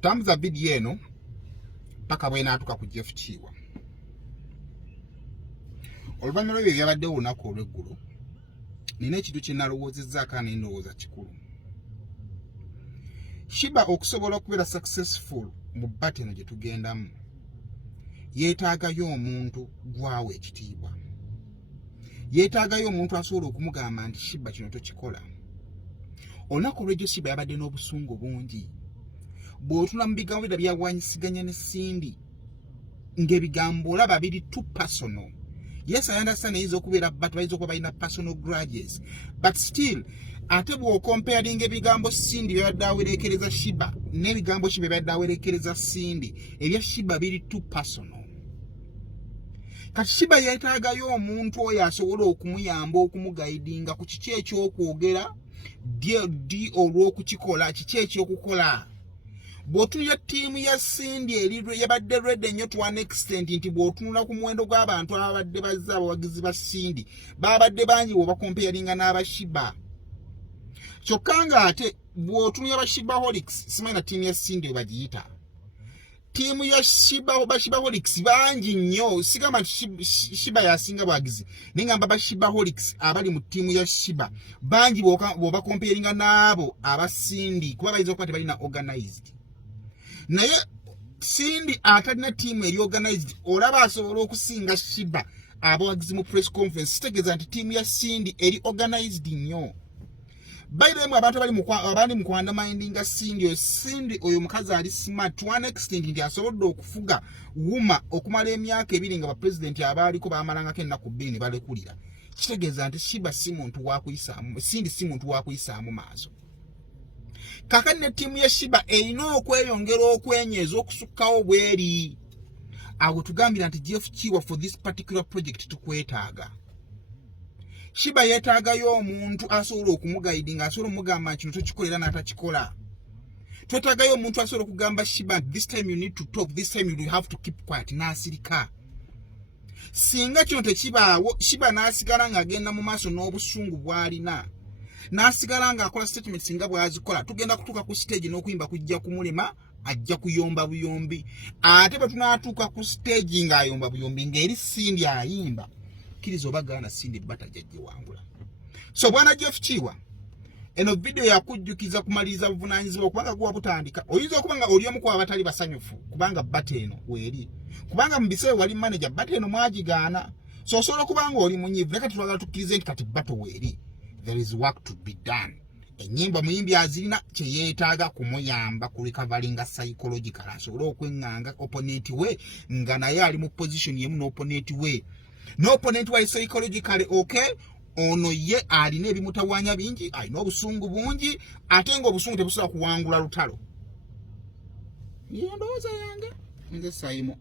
Tamza video eno paka bwe natuka ku Jeff Kiwa. Oluvannyuma lw'ebyo byabaddewo olunaku olw'eggulu, nina ekintu kye nalowoozezzaako n'endowooza kikulu. Sheebah okusobola okubeera successful mu bbat eno gye tugendamu, yeetaagayo omuntu gwawe ekitiibwa. Yeetaagayo omuntu asobola okumugamba nti Sheebah kino tokikola. Olunaku olw'ejjo Sheebah yabadde n'obusungu bungi. Bw'otuna mu bigambo bya byawanyisiganya ne Cindy, ng'ebigambo olaba biri too personal. Yes, I understand eyinza okubeera but bayinza okuba balina personal grudges. But still, ate bw'okomparing ebigambo Cindy byabadde awerekereza Sheebah n'ebigambo Sheebah byabadde awerekereza Cindy, ebya Sheebah biri too personal. Kati Sheebah yeetaagayo omuntu oyo asobola okumuyamba okumugaidinga ku kiki ekyokwogera di olw'okukikola, kiki ekyokukola. Bw'otunula ttiimu ya Cindy yabadde ready nnyo to an extent nti bw'otunula ku muwendo gw'abantu ababadde bazze abawagizi ba Cindy babadde bangi bw'obakompeyaringa n'aba Sheebah. Kyokka ng'ate bw'otunula aba Sheebaholics, simanyi na ttiimu ya Cindy bagiyita. Ttiimu ya Sheebaholics bangi nnyo, sigamba nti Sheebah yasinga bwagizi, naye ngamba aba Sheebaholics abali mu ttiimu ya Sheebah bangi bw'obakompeyaringa n'abo aba Cindy kuba bayinza okuba tebalina organized. Naye Cindy atalina ttiimu eri organized, olaba asobola okusinga Sheebah abawagizi mu press conference. Kitegeeza nti ttiimu ya Cindy eri organized nnyo. By the way, abantu abali mu kwandamindinga Cindy oyo mukazi ali smart to an extent nti asobodde okufuga wuma okumala emyaka 2 nga bapresident abaaliko bamalangako ennaku 2 ne balekulira. Kitegeeza nti Sheebah si muntu wa kuyisaamu, Cindy si muntu wa kuyisaamu maaso. Kakati ne ttiimu ya Sheebah erina okweyongera okwenyeeza okusukkawo bweri. Awo tugambira nti Jeff Kiwa for this particular project tukwetaaga. Sheebah yeetaagayo omuntu asobola okumugaidinga, asobola omugamba kino tokikolera n'atakikola. Twetaagayo omuntu asobola okugamba Sheebah, this time you need to talk, this time you have to keep quiet, n'asirika. Singa kino tekibaawo, Sheebah n'asigala ng'agenda mu maaso n'obusungu bw'alina, n'asigala ng'akola statements nga bw'azikola, tugenda kutuuka ku stage n'okuyimba kujja kumulema, ajja kuyomba buyombi. Ate bwe tunaatuuka ku stage ng'ayomba buyombi ng'eri Cindy ayimba, kiriza obagaana Cindy batajjajje wangula. So bwana Jeff Kiwa, eno video yakujjukiza kumaliriza buvunaanyizibwa kubanga guwa butandika. Oyinza okuba nga oli omu ku abatali basanyufu kubanga bbat eno weeri. Kubanga mu biseera wali manager bbat eno mwagigaana. So osobola okuba nga oli munyiivu, naye kati twagala tukkirize nti kati bbat weeri. There is work to be done. Ennyimba muyimbi azirina kye yeetaaga kumuyamba ku recovering psychological, asobole okwenganga opponent we nga naye ali mu position yemu n'opponent we. N'opponent we psychologically okay, ono ye alina ebimutawaanya bingi, alina obusungu bungi, ate ng'obusungu tebusobola kuwangula lutalo. Ye ndowooza yange nze Saimo.